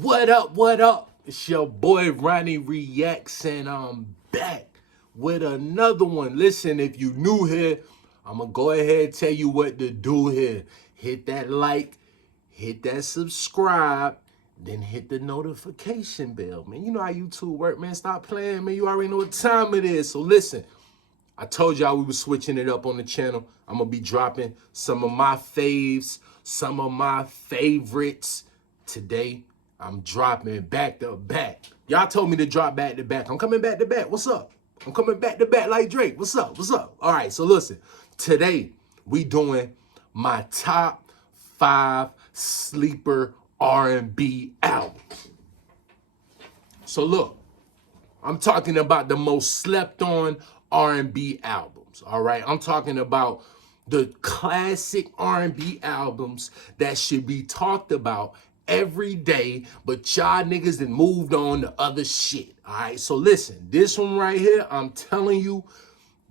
What up, what up? It's your boy Ronnie Reacts, and I'm back with another one. Listen, if you new here, I'm going to go ahead and tell you what to do here. Hit that like, hit that subscribe, then hit the notification bell. Man, you know how YouTube work, man. Stop playing, man. You already know what time it is. So listen, I told y'all we were switching it up on the channel. I'm going to be dropping some of my faves, some of my favorites. Today, I'm dropping back to back. Y'all told me to drop back to back. I'm coming back to back. What's up? I'm coming back to back like Drake. What's up? What's up? All right, so listen. Today, we doing my top 5 sleeper R&B albums. So look, I'm talking about the most slept on R&B albums, all right? I'm talking about the classic R&B albums that should be talked about every day, but y'all niggas done moved on to other shit, all right? So listen, this one right here, I'm telling you,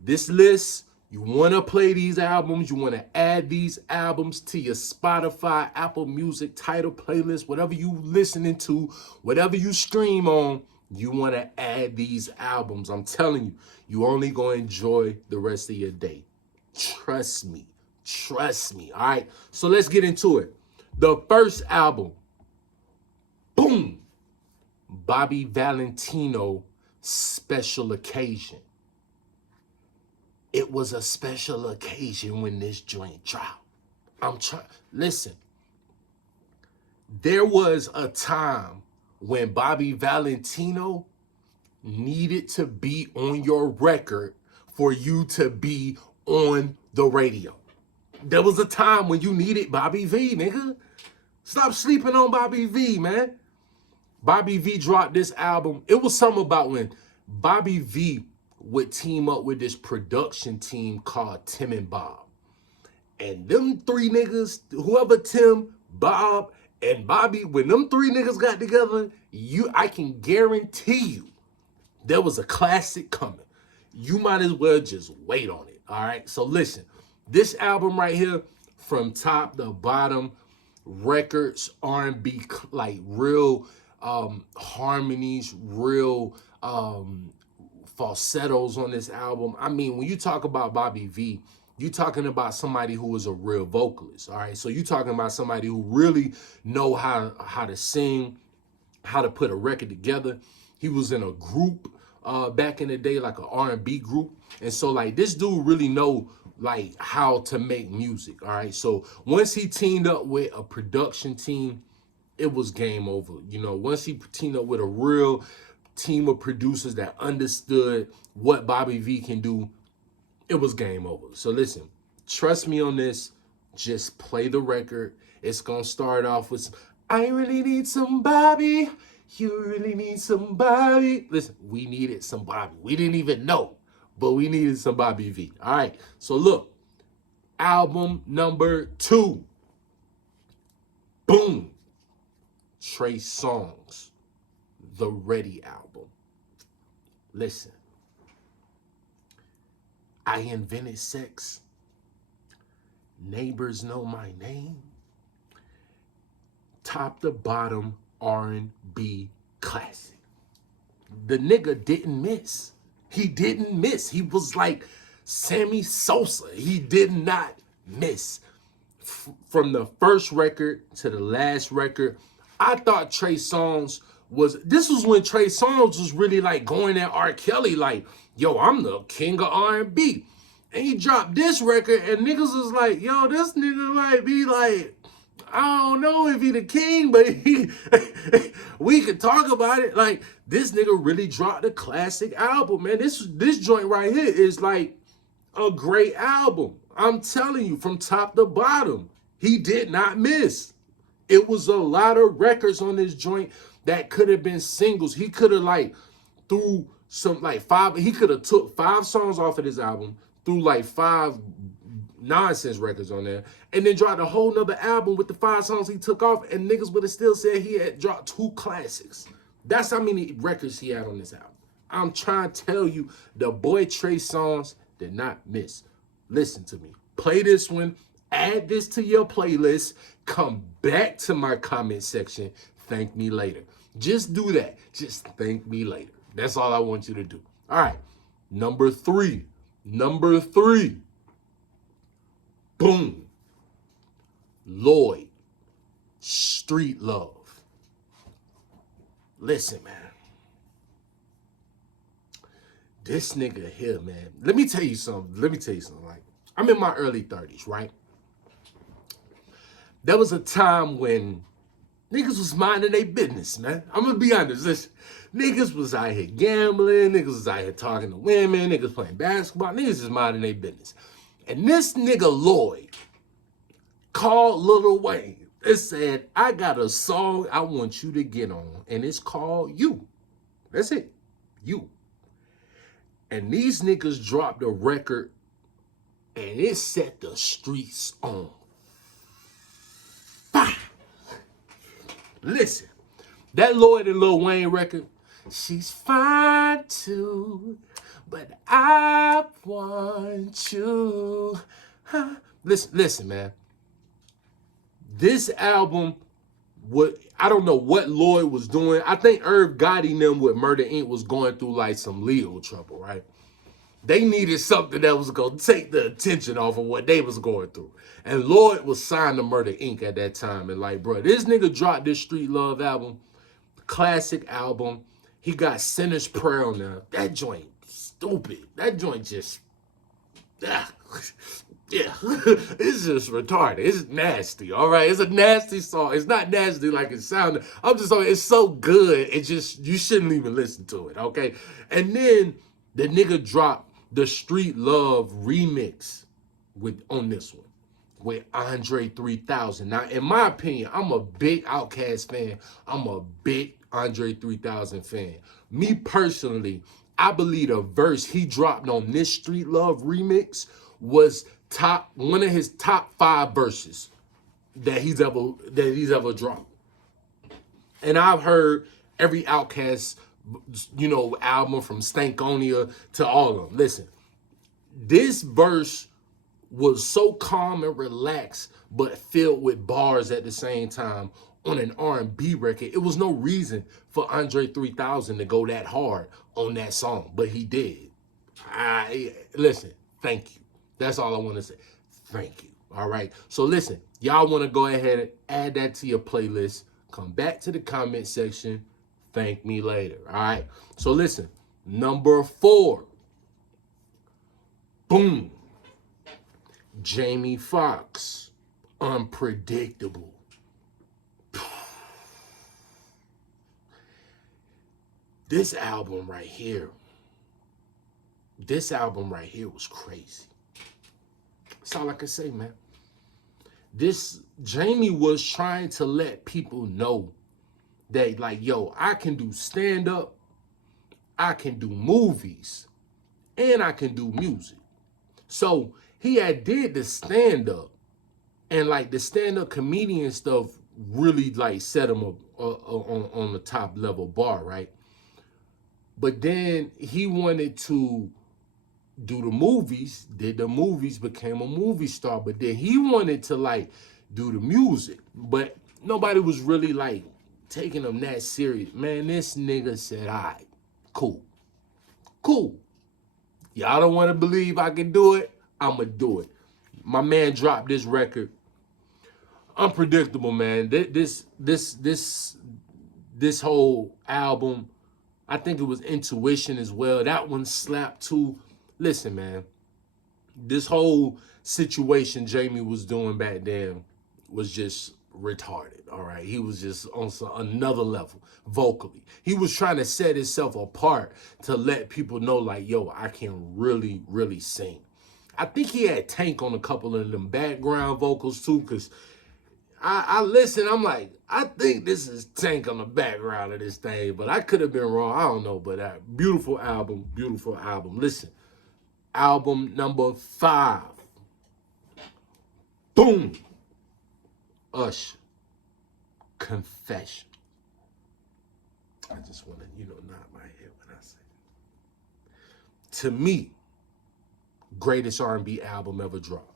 this list, you want to play these albums, you want to add these albums to your Spotify, Apple Music, Tidal playlist, whatever you listening to, whatever you stream on, you want to add these albums. I'm telling you, you only going to enjoy the rest of your day. Trust me. Trust me. All right. So let's get into it. The first album, boom, Bobby Valentino, Special Occasion. It was a special occasion when this joint dropped. Listen, there was a time when Bobby Valentino needed to be on your record for you to be on the radio. There was a time when you needed Bobby V, nigga. Stop sleeping on Bobby V, man. Bobby V dropped this album. It was something about when Bobby V would team up with this production team called Tim and Bob. And them three niggas, whoever Tim, Bob, and Bobby, when them three niggas got together, I can guarantee you there was a classic coming. You might as well just wait on it, all right? So listen, this album right here, from top to bottom, records, R&B, like real harmonies, real falsettos on this album. I mean, when you talk about Bobby V, you're talking about somebody who is a real vocalist, all right? So you're talking about somebody who really know how to sing, how to put a record together. He was in a group back in the day, like an R&B group. And so, like, this dude really know, like, how to make music, all right? So once he teamed up with a production team, it was game over. You know, once he teamed up with a real team of producers that understood what Bobby V can do, it was game over. So listen, trust me on this. Just play the record. It's going to start off with, I really need somebody. You really need somebody. Listen, we needed some Bobby. We didn't even know, but we needed some Bobby V. All right. So look, album number 2. Boom. Trey Songz, the Ready album. Listen. I invented sex. Neighbors know my name. Top to bottom R&B classic. The nigga didn't miss. He didn't miss. He was like Sammy Sosa. He did not miss. From the first record to the last record, I thought Trey Songz this was when Trey Songz was really like going at R. Kelly, like, yo, I'm the king of R&B. And he dropped this record, and niggas was like, yo, this nigga might be like, I don't know if he the king, but we could talk about it. Like, this nigga really dropped a classic album, man. This joint right here is like a great album. I'm telling you, from top to bottom, he did not miss. It was a lot of records on this joint that could have been singles. He could have like threw some like 5, he could have took 5 songs off of this album, threw like 5 nonsense records on there, and then dropped a whole nother album with the 5 songs he took off, and niggas would have still said he had dropped 2 classics. That's how many records he had on this album. I'm trying to tell you, the boy Trey Songz did not miss. Listen to me. Play this one. Add this to your playlist. Come back to my comment section. thank me later. Just do that. Just thank me later. That's all I want you to do. All right. Number three. Boom. Lloyd. Street Love. Listen, man. This nigga here, man. Let me tell you something. Like, I'm in my early 30s, right? There was a time when niggas was minding their business, man. I'm gonna be honest. Listen, niggas was out here gambling. Niggas was out here talking to women. Niggas playing basketball. Niggas was minding their business. And this nigga Lloyd called Lil Wayne and said, I got a song I want you to get on, and it's called You. That's it. You. And these niggas dropped a record, and it set the streets on fire. Listen, that Lloyd and Lil Wayne record, she's fine too, but I want you. Listen, man. This album, I don't know what Lloyd was doing. I think Irv Gotti and them with Murder Inc. was going through like some legal trouble, right? They needed something that was going to take the attention off of what they was going through. And Lloyd was signed to Murder Inc. at that time. And like, bro, this nigga dropped this Street Love album, classic album. He got Sinner's Prayer on there. That joint, stupid. That joint just, yeah. It's just retarded. It's nasty, all right? It's a nasty song. It's not nasty like it sounded. I'm just saying, it's so good, it just, you shouldn't even listen to it, okay? And then the nigga dropped the Street Love remix on this one with Andre 3000. Now, in my opinion, I'm a big Outkast fan. I'm a big Andre 3000 fan. Me personally, I believe the verse he dropped on this Street Love remix was one of his top 5 verses that he's ever dropped. And I've heard every Outkast, album from Stankonia to all of them. Listen, this verse was so calm and relaxed, but filled with bars at the same time on an R&B record. It was no reason for Andre 3000 to go that hard on that song, but he did. Listen, thank you. That's all I want to say. Thank you. All right. So listen, y'all want to go ahead and add that to your playlist. Come back to the comment section. Thank me later. All right. So listen, number 4. Boom. Jamie Foxx. Unpredictable. This album right here was crazy. That's all I can say, man. Jamie was trying to let people know that, like, yo, I can do stand-up, I can do movies, and I can do music. So he had did the stand-up, and like the stand-up comedian stuff really like set him up on the top level bar, right? But then he wanted to do the movies, did the movies, became a movie star, but then he wanted to like do the music, but nobody was really like taking him that serious. Man, this nigga said, all right, cool. Y'all don't want to believe I can do it? I'ma do it. My man dropped this record. Unpredictable, man. This whole album, I think it was Intuition as well. That one slapped too. Listen, man, this whole situation Jamie was doing back then was just retarded, all right? He was just on another level vocally. He was trying to set himself apart to let people know, like, yo, I can really, really sing. I think he had Tank on a couple of them background vocals too, because I listen, I'm like, I think this is Tank on the background of this thing, but I could have been wrong. I don't know, but beautiful album. Listen, album number 5. Boom. Usher. Confession. I just want to, nod my head when I say it. To me, greatest R&B album ever dropped.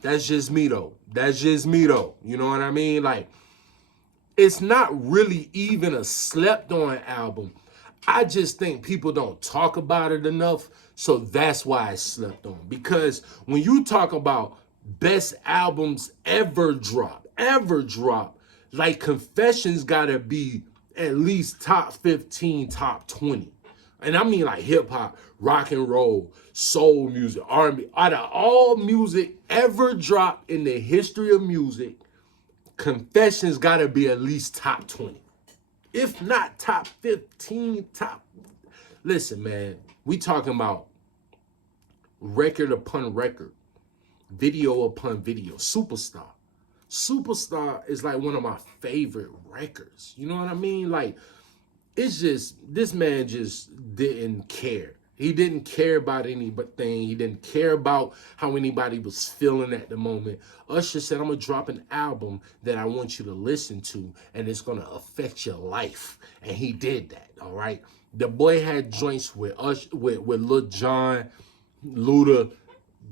That's just me though. You know what I mean? Like, it's not really even a slept on album. I just think people don't talk about it enough, so that's why it's slept on. Because when you talk about best albums ever drop, like Confessions gotta be at least top 15, top 20. And I mean like hip hop, rock and roll, soul music, R&B. Out of all music ever dropped in the history of music, Confessions gotta be at least top 20. If not top 15, top. Listen, man, we talking about record upon record, video upon video. Superstar. Superstar is like one of my favorite records. You know what I mean? Like, it's just, this man just didn't care. He didn't care about anything. He didn't care about how anybody was feeling at the moment. Usher said, I'm going to drop an album that I want you to listen to, and it's going to affect your life. And he did that, all right? The boy had joints with Lil Jon, Luda.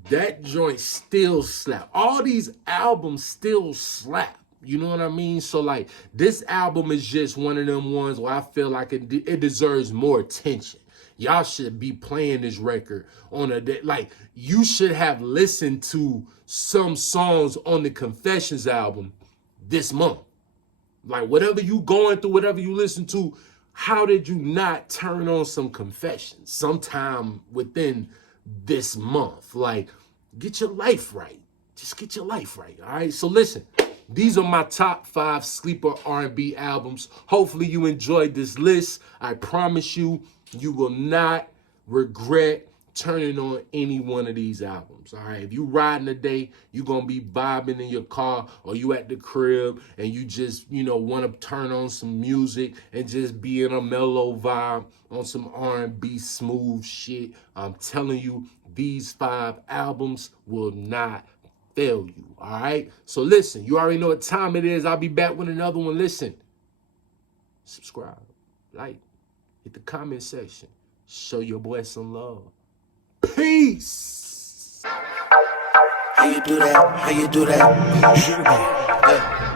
That joint still slap. All these albums still slap. You know what I mean? So, like, this album is just one of them ones where I feel like it deserves more attention. Y'all should be playing this record on a day. Like, you should have listened to some songs on the Confessions album this month. Like, whatever you going through, whatever you listen to, how did you not turn on some Confessions sometime within this month? Like, get your life right. Just get your life right, all right? So listen, these are my top 5 sleeper R&B albums. Hopefully you enjoyed this list. I promise you, you will not regret turning on any one of these albums, all right? If you riding today, you're going to be vibing in your car, or you at the crib and you just, want to turn on some music and just be in a mellow vibe on some R&B smooth shit. I'm telling you, these 5 albums will not fail you, all right? So listen, you already know what time it is. I'll be back with another one. Listen, subscribe, like, hit the comment section. Show your boy some love. Peace. How you do that? How you do that?